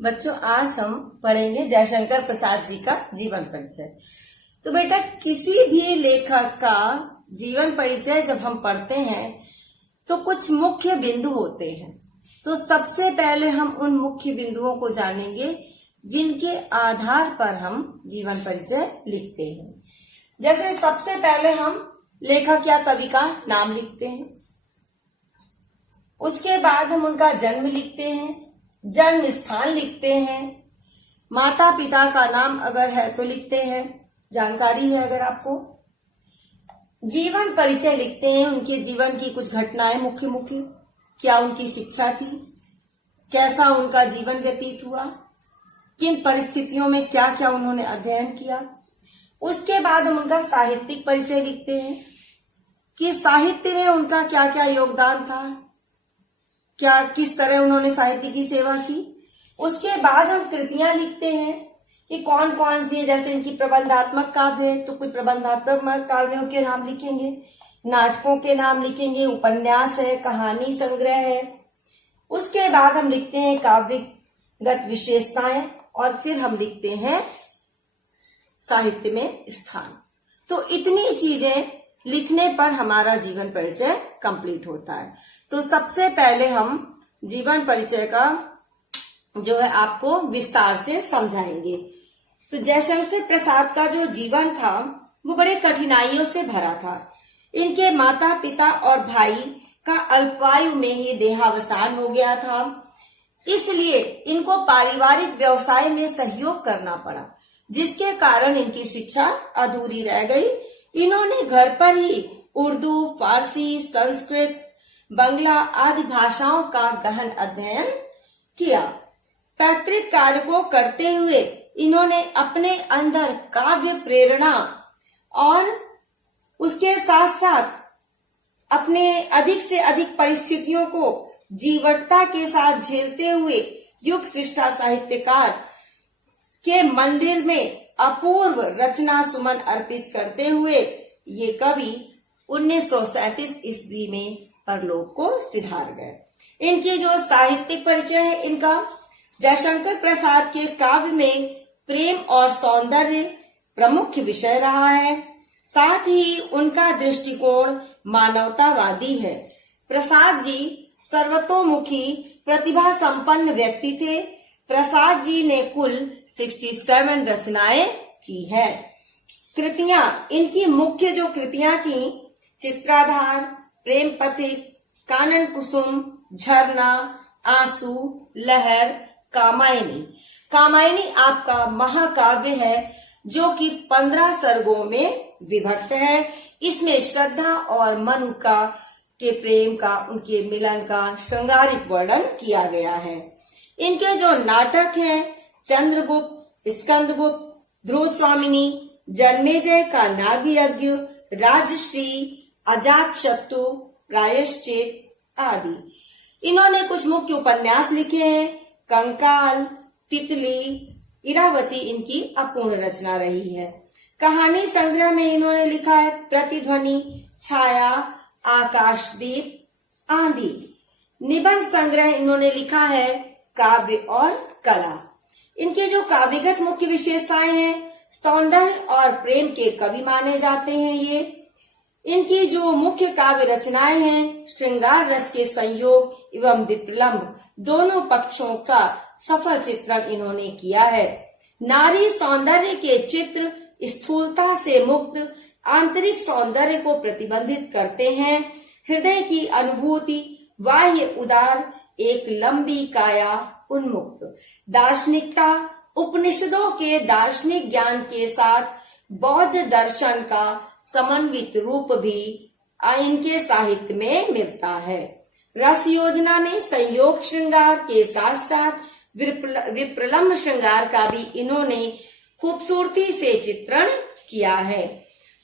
बच्चों, आज हम पढ़ेंगे जयशंकर प्रसाद जी का जीवन परिचय। तो बेटा, किसी भी लेखक का जीवन परिचय जब हम पढ़ते हैं तो कुछ मुख्य बिंदु होते हैं। तो सबसे पहले हम उन मुख्य बिंदुओं को जानेंगे जिनके आधार पर हम जीवन परिचय लिखते हैं। जैसे सबसे पहले हम लेखक या कवि का नाम लिखते हैं, उसके बाद हम उनका जन्म लिखते हैं, जन्म स्थान लिखते हैं, माता पिता का नाम अगर है तो लिखते हैं, जानकारी है अगर आपको, जीवन परिचय लिखते हैं, उनके जीवन की कुछ घटनाएं मुख्य क्या उनकी शिक्षा थी, कैसा उनका जीवन व्यतीत हुआ, किन परिस्थितियों में क्या क्या उन्होंने अध्ययन किया। उसके बाद हम उनका साहित्यिक परिचय लिखते हैं कि साहित्य में उनका क्या क्या योगदान था, क्या किस तरह उन्होंने साहित्य की सेवा की। उसके बाद हम कृतियां लिखते हैं कि कौन कौन सी, जैसे इनकी प्रबंधात्मक काव्य है तो कोई प्रबंधात्मक काव्यों के नाम लिखेंगे, नाटकों के नाम लिखेंगे, उपन्यास है, कहानी संग्रह है। उसके बाद हम लिखते हैं काव्यगत विशेषताएं और फिर हम लिखते हैं साहित्य में स्थान। तो इतनी चीजें लिखने पर हमारा जीवन परिचय कंप्लीट होता है। तो सबसे पहले हम जीवन परिचय का जो है आपको विस्तार से समझाएंगे। तो जयशंकर प्रसाद का जो जीवन था वो बड़े कठिनाइयों से भरा था। इनके माता पिता और भाई का अल्पायु में ही देहावसान हो गया था, इसलिए इनको पारिवारिक व्यवसाय में सहयोग करना पड़ा, जिसके कारण इनकी शिक्षा अधूरी रह गई। इन्होंने घर पर ही उर्दू, फारसी, संस्कृत, बंगला आदि भाषाओं का गहन अध्ययन किया। पैतृक कार्य को करते हुए इन्होंने अपने अंदर काव्य प्रेरणा और उसके साथ साथ अपने अधिक से अधिक परिस्थितियों को जीवटता के साथ झेलते हुए युग श्रेष्ठ साहित्यकार के मंदिर में अपूर्व रचना सुमन अर्पित करते हुए ये कवि 1937 ईस्वी में परलोक को सिधार गए। इनकी जो साहित्यिक परिचय है, इनका जयशंकर प्रसाद के काव्य में प्रेम और सौंदर्य प्रमुख विषय रहा है। साथ ही उनका दृष्टिकोण मानवतावादी है। प्रसाद जी सर्वतोमुखी प्रतिभा संपन्न व्यक्ति थे। प्रसाद जी ने कुल 67 रचनाएं की है। कृतियां, इनकी मुख्य जो कृतियां थी, चित्राधार, प्रेम पथिक, कानन कुसुम, झरना, आंसू, लहर, कामायनी। कामायनी आपका महाकाव्य है जो कि 15 सर्गों में विभक्त है। इसमें श्रद्धा और मनु का के प्रेम का, उनके मिलन का श्रृंगारिक वर्णन किया गया है। इनके जो नाटक हैं, चंद्रगुप्त, स्कंदगुप्त, ध्रुव स्वामिनी, जन्मेजय का नागयज्ञ, राजश्री, अजातशत्रु, प्रायश्चित आदि। इन्होंने कुछ मुख्य उपन्यास लिखे हैं, कंकाल, तितली, इरावती इनकी अपूर्ण रचना रही है। कहानी संग्रह में इन्होंने लिखा है प्रतिध्वनि, छाया, आकाशदीप आदि। निबंध संग्रह इन्होंने लिखा है काव्य और कला। इनके जो काव्यगत मुख्य विशेषताएं हैं, सौंदर्य और प्रेम के कवि माने जाते हैं ये। इनकी जो मुख्य काव्य रचनाएं हैं, श्रृंगार रस के संयोग एवं विप्रलंब दोनों पक्षों का सफल चित्रण इन्होंने किया है। नारी सौंदर्य के चित्र स्थूलता से मुक्त आंतरिक सौंदर्य को प्रतिबंधित करते हैं। हृदय की अनुभूति, बाह्य उदार, एक लंबी काया उन्मुक्त। दार्शनिकता, उपनिषदों के दार्शनिक ज्ञान के साथ बौद्ध दर्शन का समन्वित रूप भी इनके साहित्य में मिलता है। रस योजना में संयोग श्रृंगार के साथ साथ विप्रलंब श्रृंगार का भी इन्होंने खूबसूरती से चित्रण किया है।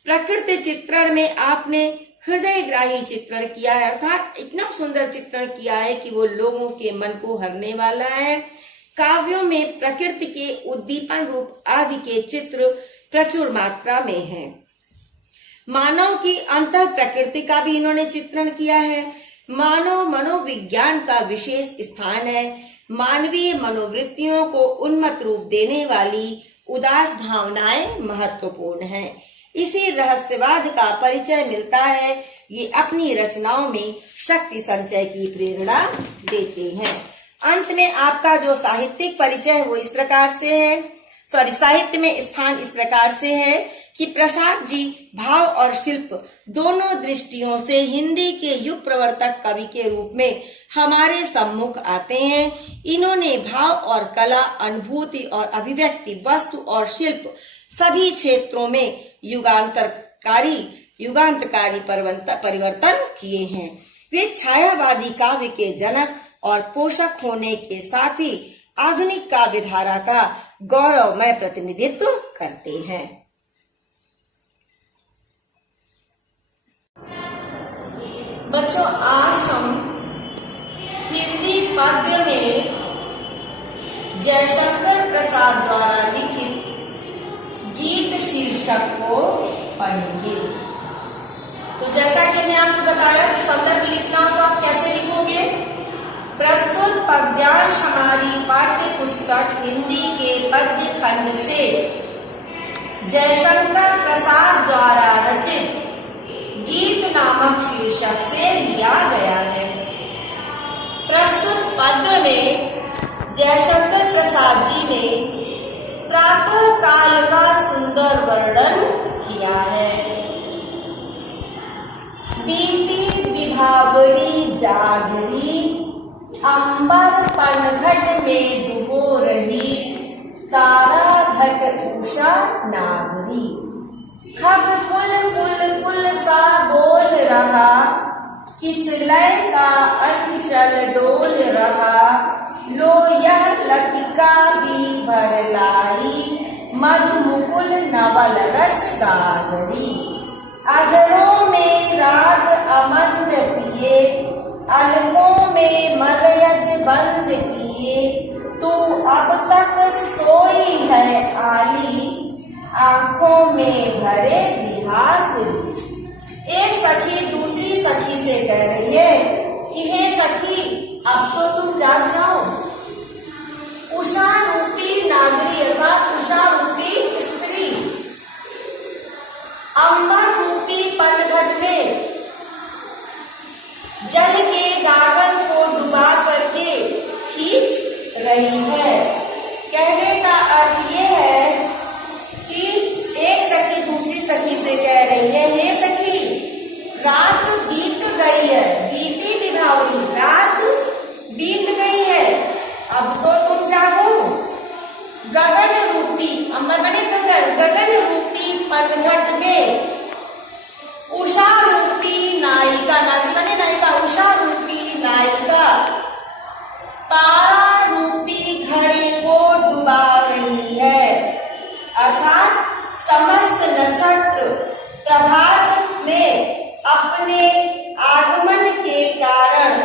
प्रकृति चित्रण में आपने हृदयग्राही चित्रण किया है, अर्थात इतना सुंदर चित्रण किया है कि वो लोगों के मन को हरने वाला है। काव्यों में प्रकृति के उद्दीपन रूप आदि के चित्र प्रचुर मात्रा में हैं। मानव की अंतः प्रकृति का भी इन्होंने चित्रण किया है। मानव मनोविज्ञान का विशेष स्थान है। मानवीय मनोवृत्तियों को उन्मत्त रूप देने वाली उदास भावनाएं महत्वपूर्ण हैं। इसी रहस्यवाद का परिचय मिलता है। ये अपनी रचनाओं में शक्ति संचय की प्रेरणा देते हैं। अंत में आपका जो साहित्यिक परिचय है वो इस प्रकार से है, साहित्य में स्थान इस प्रकार से है कि प्रसाद जी भाव और शिल्प दोनों दृष्टियों से हिंदी के युग प्रवर्तक कवि के रूप में हमारे सम्मुख आते हैं। इन्होंने भाव और कला, अनुभूति और अभिव्यक्ति, वस्तु और शिल्प सभी क्षेत्रों में युगांतकारी परिवर्तन किए हैं। वे छायावादी काव्य के जनक और पोषक होने के साथ ही आधुनिक काव्य धारा का गौरवमय प्रतिनिधित्व करते हैं। बच्चों, आज हम हिंदी पद्य में जयशंकर प्रसाद द्वारा लिखित गीत शीर्षक को पढ़ेंगे। तो जैसा कि मैं आपको बताया कि संदर्भ लिखना हो तो आप कैसे लिखोगे? प्रस्तुत पद्यांश हमारी पाठ्य पुस्तक हिंदी के पद्य खंड से जयशंकर प्रसाद द्वारा रचित गीत नामक शीर्षक से लिया गया है। प्रस्तुत पद्य में जयशंकर प्रसाद जी ने प्रातः काल का सुंदर वर्णन किया है। बीती विभावरी जागरी, अंबर पनघट में डुबो रही, तारा घट उषा नागरी। खग कुल कुल कुल सा बोल रहा, किस लय का अंचल डोल रहा। लो यह लतिका भी भर लाई, मधु मुकुल नवल रस गागरी। अधरों में राग अमंद पिए, अलकों में मलयज बंद किए। तू अब तक सोई है आली, आंखों में भरे बिहार। एक सखी दूसरी सखी से कह रही है कि हे सखी, अब तो तुम जाग जाओ। उषा रूपी नागरी अर्थात उषा रूपी स्त्री अंबर रूपी पनघट में जल के गागन को डुबा करके खींच रही है। कहने का अर्थ ये है कि एक सखी दूसरी सखी से कह रही है, हे सखी, रात बीत गई है, बीती विभावरी, रात बीत गई है, अब तो तुम जागो। गगन रूपी, अंबर बने गगन, गगन रूपी पनघट में उषा रूपी नायिका, नायिका बने नायिका, उषा रूपी नायिका तारा रूपी घड़े को डुबा रही है। अर्थात समस्त नक्षत्र प्रभात में अपने आगमन के कारण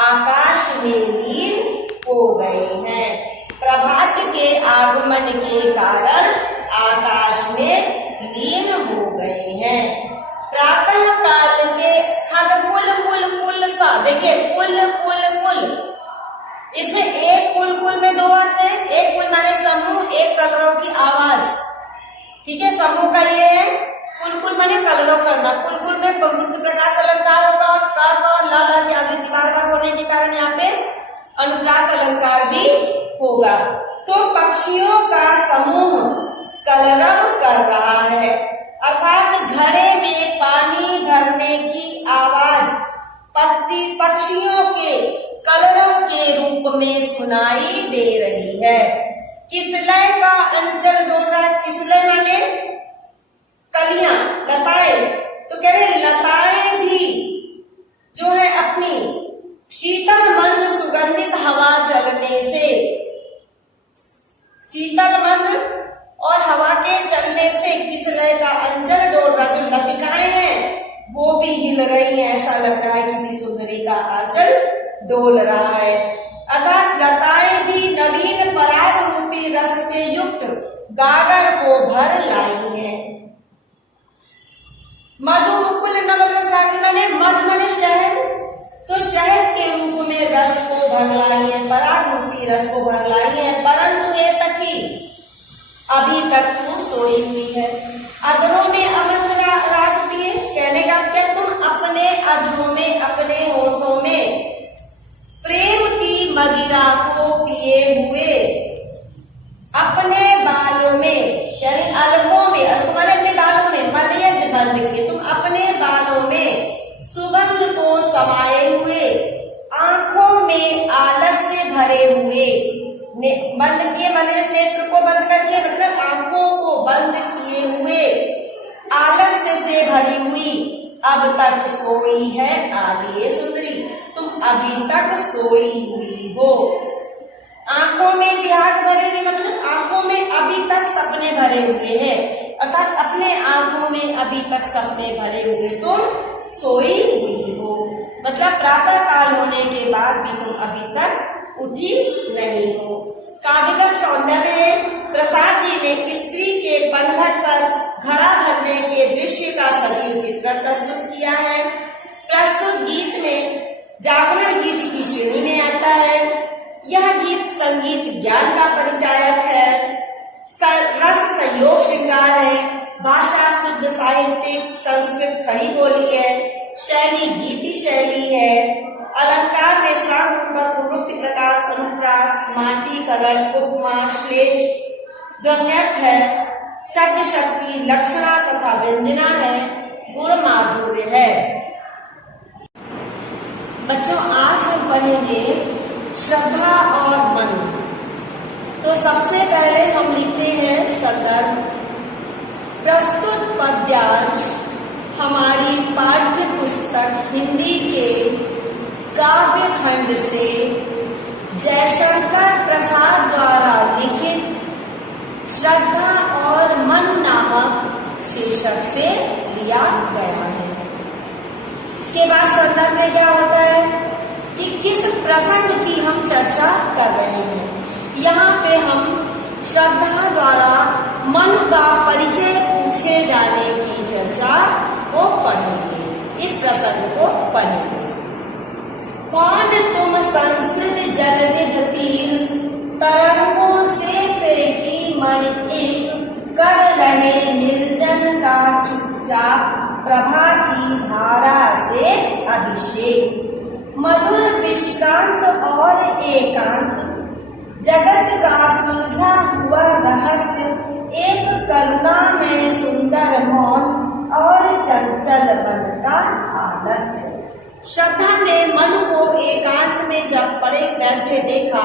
आकाश में लीन हो गए हैं। प्रभात के आगमन के कारण आकाश में लीन हो गए हैं। प्रातः काल के खग कुल कुल कुल सा, देखिए कुल कुल कुल, इसमें एक कुल कुल में दो अर्थ है। एक कुल माने समूह, एक कलरव की आवाज, ठीक है। समूह का ये है, कुल कुल माने कलरव करना। कुल कुल में प्रबुद्ध प्रकाश अलंकार होगा और क और ल की आवृत्ति बार बार होने के कारण यहाँ पे अनुप्रास अलंकार भी होगा। तो पक्षियों का समूह कलरव कर रहा है, अर्थात घड़े में पानी भरने की आवाज पक्षियों के कलरव के रूप में सुनाई दे रही है। किसलय का अंचल डोल रहा है। किसलय माने कलियां, लताएं। तो कह रहे लताएं भी जो है अपनी शीतल मंद सुगंधित हवा चलने से, शीतल मंद और हवा के चलने से किसलय का अंचल डोल रहा। जो लतिकाएं हैं वो भी हिल रही है, ऐसा लग रहा है किसी सुंदरी का आंचल डोल रहा है। अर्थात लताएं भी नवीन पराग रूपी रस से युक्त गागर को भर लाई है। मधु मुकुल नवल रस गागरी माने मध माने शहद, तो शहद के रूप में रस को भर लाई है, पराग रूपी रस को भर लाई है, परंतु हे सखी अभी तक तू सोई हुई है। अधरों में अमृत राग पिए, कहने का क्या, तुम अपने अधरों में, अपने होठों में प्रेम की मदिरा को पिए हुए, अपने बालों में यानी अलकों में, तुम्हारे अपने बालों में मलयज बंद किए, तुम अपने बालों में सुगंध को समाये हुए, आंखों में आलस्य भरे हुए, बंद किए मलयज नेत्र को बंद करके, मतलब आंखों को बंद किए हुए, आलस्य से भरी हुई, अब तक सोई है आलिए सुंदरी, तुम अभी तक सोई हुई हो। आंखों में विहार भरे हुए, मतलब आंखों में अभी तक सपने भरे हुए हैं, अर्थात अपने आंखों में अभी तक सपने भरे हुए तुम सोई हुई हो, मतलब प्रातः काल होने के बाद भी तुम अभी तक उठी नहीं हो। काव्यगत सौंदर्य है, प्रसाद जी ने स्त्री के बंधन पर घड़ा भरने के दृश्य का सजीव चित्रण प्रस्तुत किया है। प्रस्तुत गीत में जागरण गीत की श्रेणी में आता है। यह गीत संगीत ज्ञान का परिचायक है, रस संयोग श्रृंगार है, भाषा शुद्ध साहित्यिक संस्कृत खड़ी बोली है, शैली गीति शैली है, अलंकार में सामूहिक प्रवृत्ति प्रकाश अनुप्रास माटीकरण उपमा श्लेष द्वंद्वयर्थ है, शब्द शक्ति लक्षणा तथा व्यंजना है, गुण माधुर्य है। बच्चों आज हम पढ़ेंगे श्रद्धा और मन। तो सबसे पहले हम लिखते हैं संदर्भ। प्रस्तुत पद्यांश हमारी पाठ्य पुस्तक हिंदी के काव्य खंड से जयशंकर प्रसाद द्वारा लिखित श्रद्धा और मन नामक शीर्षक से लिया गया है। इसके बाद संदर्भ में क्या होता है कि किस प्रसंग की हम चर्चा कर रहे हैं। यहाँ पे हम श्रद्धा द्वारा मन का परिचय पूछे जाने की चर्चा को पढ़ेंगे, इस प्रसंग को पढ़ेंगे। कौन तुम संस्कृत जलनिध तीर, तरंगों से फेंकी मणि एक, कर रहे निर्जन का चुपचाप प्रभा की धारा से अभिषेक। मधुर विश्रांत और एकांत, जगत का सुलझा हुआ रहस्य, एक करुणा में सुंदर मौन और चंचल मन का आलस्य। श्रद्धा ने मन को एकांत में जब पड़े बैठे देखा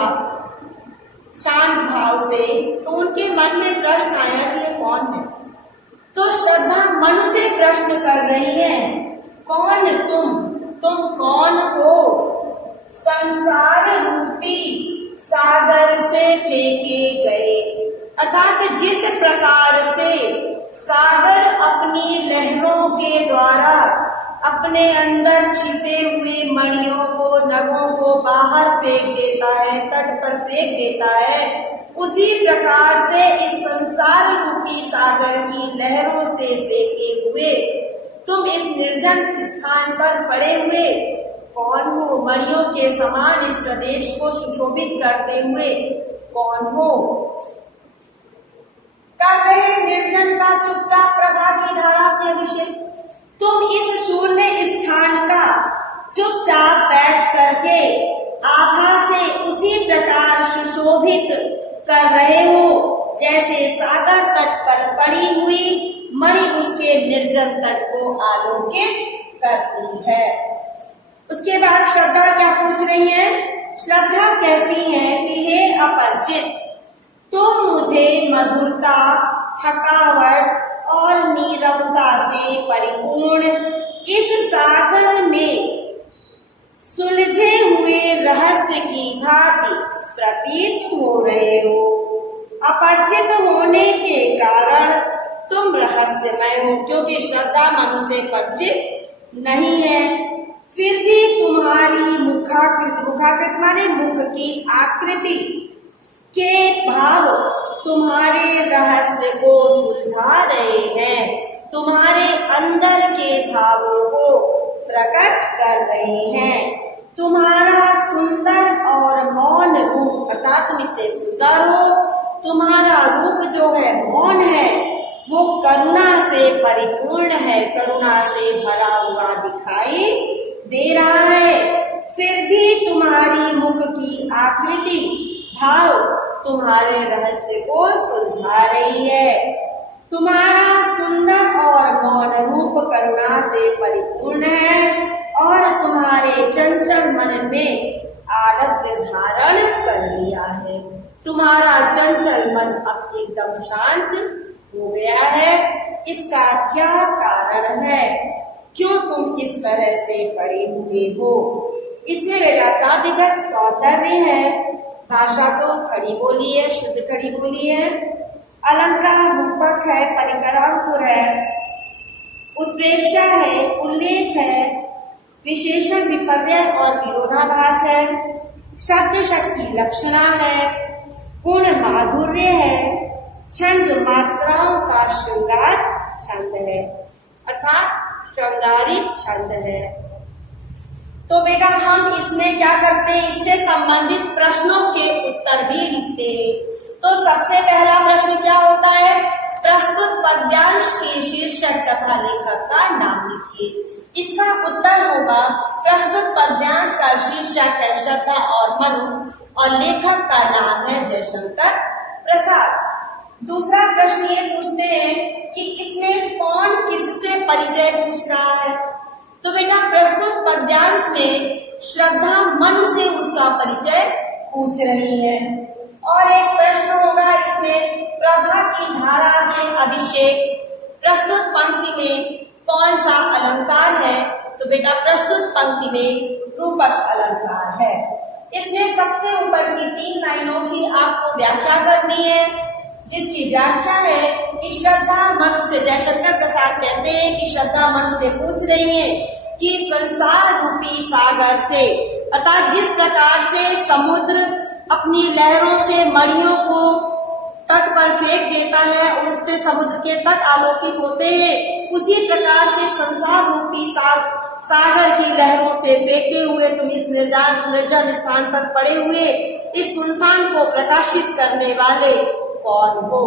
शांत भाव से, तो उनके मन में प्रश्न आया कि ये कौन है। तो श्रद्धा मन से प्रश्न कर रही है, कौन तुम कौन हो। संसार रूपी सागर से फेंके गए, अर्थात जिस प्रकार से सागर अपनी लहरों के द्वारा अपने अंदर छिपे हुए मणियों को, नगों को बाहर फेंक देता है, तट पर फेंक देता है, उसी प्रकार से इस संसार रूपी सागर की लहरों से फेंके हुए तुम इस निर्जन स्थान पर पड़े हुए कौन हो। मणियों के समान इस प्रदेश को सुशोभित करते हुए कौन हो। कर रहे निर्जन का चुपचाप प्रभा की धारा से अभिषेक, तुम इस शून्य स्थान का चुपचाप बैठ करके आभा से उसी प्रकार सुशोभित कर रहे हो जैसे सागर तट पर पड़ी हुई मणि उसके निर्जन तट को आलोकित करती है। उसके बाद श्रद्धा क्या पूछ रही है। श्रद्धा कहती है कि हे अपरिचित, तुम मुझे मधुरता, थकावट और नीरवता से परिपूर्ण इस सागर में सुलझे हुए रहस्य की भांति प्रतीत हो रहे हो। अपरिचित होने के कारण तुम रहस्यमय हो, क्योंकि श्रद्धा मनु से परिचित नहीं है। फिर भी तुम्हारी मुखाकृति माने मुख की आकृति के भाव तुम्हारे रहस्य को सुलझा रहे हैं, तुम्हारे अंदर के भावों को प्रकट कर रहे हैं। तुम्हारा सुंदर और मौन रूप, अर्थात तुम इतने सुंदर हो, तुम्हारा रूप जो है मौन है, वो करुणा से परिपूर्ण है, करुणा से भरा हुआ दिखाई दे रहा है। फिर भी तुम्हारी मुख की आकृति भाव तुम्हारे रहस्य को सुलझा रही है। तुम्हारा सुंदर और मौन रूप करुणा से परिपूर्ण है और तुम्हारे चंचल मन में आलस्य धारण कर लिया है। तुम्हारा चंचल मन अब एकदम शांत हो गया है। इसका क्या कारण है? क्यों तुम इस तरह से पड़े हुए हो? इसमें बेटा काव्यगत सौंदर्य है, भाषा तो खड़ी बोली है, शुद्ध खड़ी बोली है, अलंकार रूपक है, परिकरांकुर है, उत्प्रेक्षा है, उल्लेख है, विशेषण विपर्य और विरोधाभास है, शब्द शक्ति लक्षणा है, गुण माधुर्य है, छंद मात्राओं का श्रृंगार छंद है, अर्थात श्रृंगारिक छंद है। तो बेटा हम इसमें क्या करते हैं, इससे संबंधित प्रश्नों के उत्तर भी लिखते हैं। तो सबसे पहला प्रश्न क्या होता है? प्रस्तुत पद्यांश के शीर्षक तथा लेखक का नाम लिखिए। इसका उत्तर होगा प्रस्तुत पद्यांश का शीर्षक है श्रद्धा और मनु और लेखक का नाम है जयशंकर प्रसाद। दूसरा प्रश्न ये पूछते हैं कि इसमें कौन किससे परिचय पूछ रहा है? तो बेटा प्रस्तुत पद्यांश में श्रद्धा मनु से उसका परिचय पूछ रही है। और एक प्रश्न होगा इसमें प्रभा की धारा से अभिषेक। प्रस्तुत पंक्ति में कौन सा अलंकार है? तो बेटा प्रस्तुत पंक्ति में रूपक अलंकार है। इसमें सबसे ऊपर की 3 लाइनों की आपको व्याख्या करनी है, जिसकी व्याख्या है कि श्रद्धा मनु से, जयशंकर प्रसाद कहते हैं कि श्रद्धा मनु से पूछ रही है कि संसार रूपी सागर से, अर्थात जिस प्रकार से समुद्र अपनी लहरों से मणियों को तट पर फेंक देता है और उससे समुद्र के तट आलोकित होते हैं, उसी प्रकार से संसार रूपी सागर की लहरों से फेंके हुए तुम इस निर्जन स्थान पर पड़े हुए इस सुनसान को प्रकाशित करने वाले कौन हो?